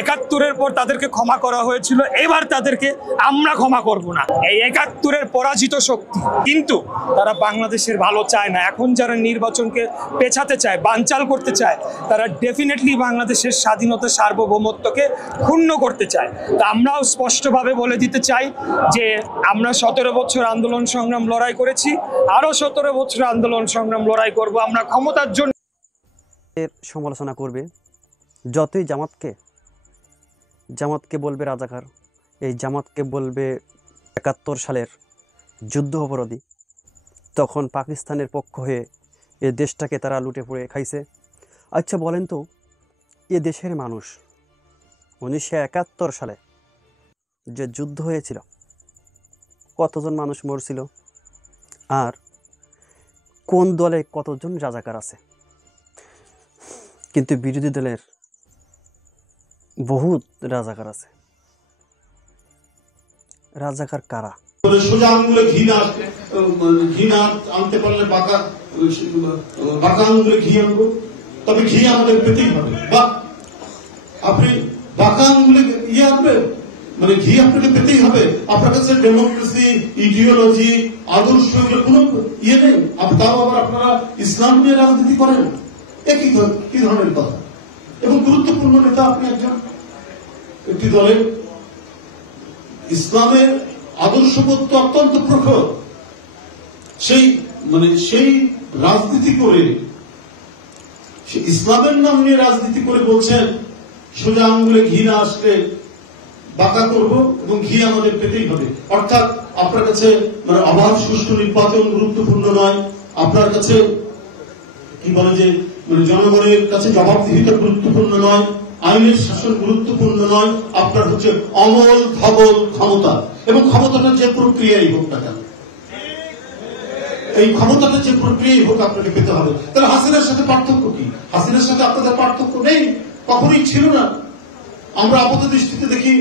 ৭১-এর পর তাদেরকে ক্ষমা করা হয়েছিল, এবার তাদেরকে আমরা ক্ষমা করব না। এই ৭১-এর পরাজিত শক্তি, কিন্তু তারা বাংলাদেশের ভালো চায় না। এখন যারা নির্বাচনকে পেছাতে চায়, বানচাল করতে চায়, তারা ডেফিনেটলি বাংলাদেশের স্বাধীনতা সার্বভৌমত্বকে ক্ষুণ্ণ করতে চায়। তা আমরাও স্পষ্টভাবে বলে দিতে চাই যে আমরা ১৭ বছর আন্দোলন সংগ্রাম লড়াই করেছি, আরো ১৭ বছর আন্দোলন সংগ্রাম লড়াই করব। আমরা ক্ষমতার জন্য সমালোচনা করবে, যতই জামাতকে বলবে রাজাকার, এই জামাতকে বলবে ৭১ সালের যুদ্ধ অপরাধী, তখন পাকিস্তানের পক্ষ হয়ে এ দেশটাকে তারা লুটে পুড়ে খাইছে। আচ্ছা বলেন তো, এ দেশের মানুষ ১৯৭১ সালে যে যুদ্ধ হয়েছিল কতজন মানুষ মরছিল, আর কোন দলে কতজন রাজাকার আছে? কিন্তু বিরোধী দলের বহুত রাজাকার আছে। রাজাকার কারা? সোজা আঙুলে ঘি না আনতে পারলে বাঁকা আঙুলে ঘি আনবো, তবে ঘি আমাদের পেতেই হবে। বা আপনি বাঁকা আঙুলে ইয়ে আনবে, মানে ঘি আপনাকে পেতেই হবে। আপনার কাছে ডেমোক্রেসি, ইডিওলজি, আদর্শ এগুলো কোনো ইয়ে নেই, তাও আবার আপনারা ইসলাম নিয়ে রাজনীতি করেন, একই কি ধরনের কথা। এবং গুরুত্বপূর্ণ নেতা আপনি একটি দলের, ইসলামের আদর্শবোধ অত্যন্ত প্রখর, সেই রাজনীতি করে, ইসলামের নাম নিয়ে রাজনীতি করে বলছেন সোজা আঙ্গুলে ঘি না আসলে বাঁকা করবো এবং ঘি আমাদের পেতেই হবে। অর্থাৎ আপনার কাছে অবাধ সুষ্ঠু নির্বাচন গুরুত্বপূর্ণ নয়, আপনার কাছে কি বলে যে জনগণের কাছে জবাবদিহিতা গুরুত্বপূর্ণ নয়, আইনের শাসন গুরুত্বপূর্ণ নয়, আপনার হচ্ছে অমল ধবল ক্ষমতা। এবং ক্ষমতাটা যে প্রক্রিয়াই হোক না কেন, এই ক্ষমতাটা যে প্রক্রিয়াই হোক আপনাকে পেতে হবে। তাহলে হাসিনার সাথে পার্থক্য কি? হাসিনার সাথে আপনাদের পার্থক্য নেই, কখনোই ছিল না। আমরা আপাত দৃষ্টিতে দেখি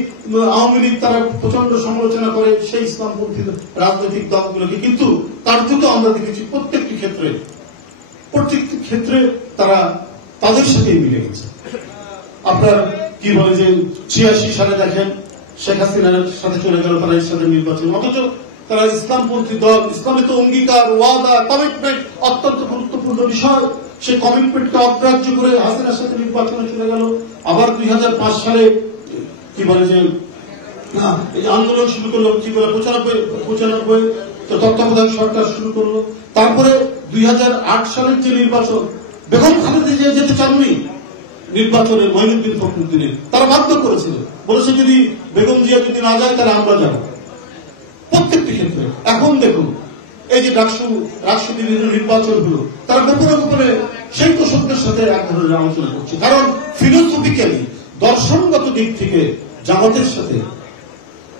আওয়ামী লীগ তারা প্রচন্ড সমালোচনা করে সেই ইসলামপন্থী রাজনৈতিক দলগুলোকে, কিন্তু কার্যত আমরা দেখেছি প্রত্যেকটি ক্ষেত্রে তারা তাদের সাথেই মিলে গেছে। আপনার কি বলে যে ৮৬ সালে দেখেন শেখ হাসিনার সাথে চলে গেল তার সাথে নির্বাচন, অথচ তারা ইসলামপন্থী দল, ইসলামে তো অঙ্গীকার, ওয়াদা, কমিটমেন্ট অত্যন্ত গুরুত্বপূর্ণ বিষয়, সেই কমিটমেন্টকে অগ্রাহ্য করে হাসিনার সাথে নির্বাচনে চলে গেল। আবার ২০০৫ সালে কি বলে যে আন্দোলন শুরু করলো, কি বলে ৯৫ তো তত্ত্বাবধায়ক সরকার শুরু করলো। তারপরে ২০০৮ সালের যে নির্বাচন, বেগম খালেদা জিয়া যেতে চাননি নির্বাচনে, মঈনুদ্দিন ফখরুদ্দিনের, তারা বাধ্য করেছিল, বলেছে যদি বেগম জিয়া যদি না যায় তাহলে আমরা যাব। প্রত্যেকটি ক্ষেত্রে এখন দেখুন এই যে রাষ্ট্র বিভিন্ন নির্বাচন হলো, তারা গোপনে সেই দর্শকদের সাথে এক ধরনের আলোচনা করছে। কারণ ফিলোসফিক্যালি, দর্শনগত দিক থেকে জামাতের সাথে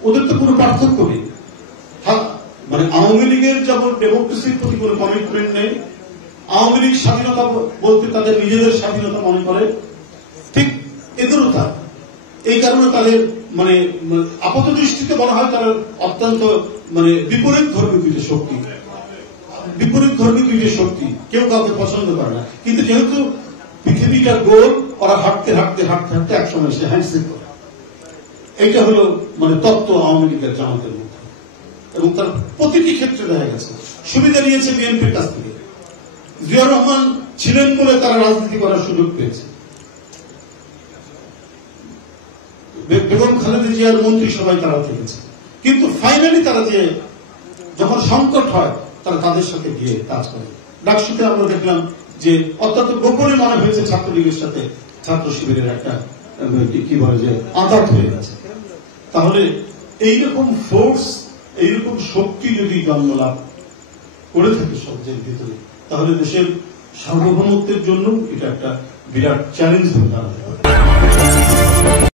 ওদের তো কোনো পার্থক্য নেই। আওয়ামী লীগের যেমন ডেমোক্রেসির প্রতি কোনো কমিটমেন্ট নেই, আওয়ামী লীগ স্বাধীনতা বলতে তাদের নিজেদের স্বাধীনতা মনে করে, ঠিক এদেরও তা। এই কারণে তাদের আপাত দৃষ্টিতে বলা হয় তারা অত্যন্ত বিপরীত ধর্মী দুইটি শক্তি, কেউ কাউকে পছন্দ করে না। কিন্তু যেহেতু পৃথিবীটা গোল, ওরা হাঁটতে একসময় সে হ্যান্ডশেক করে। এইটা হলো তত্ত্ব আওয়ামী লীগের জামাতের মধ্যে, এবং তার প্রতিটি ক্ষেত্রে দেখা গেছে সুবিধা নিয়েছে বিএনপির কাছ থেকে। জিয়াউর রহমান ছিলেন বলে তারা রাজনীতি করার সুযোগ পেয়েছে। বেগম খালেদা জিয়ার মন্ত্রিসভায় তারা থেকেছে, কিন্তু ফাইনালি তারা যে যখন সংকট হয় তারা তাদের সাথে গিয়ে কাজ করে। ডাকসুতে আমরা দেখলাম যে অত্যন্ত গোপনে মনে হয়েছে ছাত্রলীগের সাথে ছাত্র শিবিরের একটা কি বলে যে আঘাত হয়ে গেছে। তাহলে এইরকম ফোর্স, এইরকম শক্তি যদি জন্ম লাভ করে থাকে সমাজের ভিতরে, তাহলে দেশের সার্বভৌমত্বের জন্য এটা একটা বিরাট চ্যালেঞ্জ হয়ে দাঁড়াবে।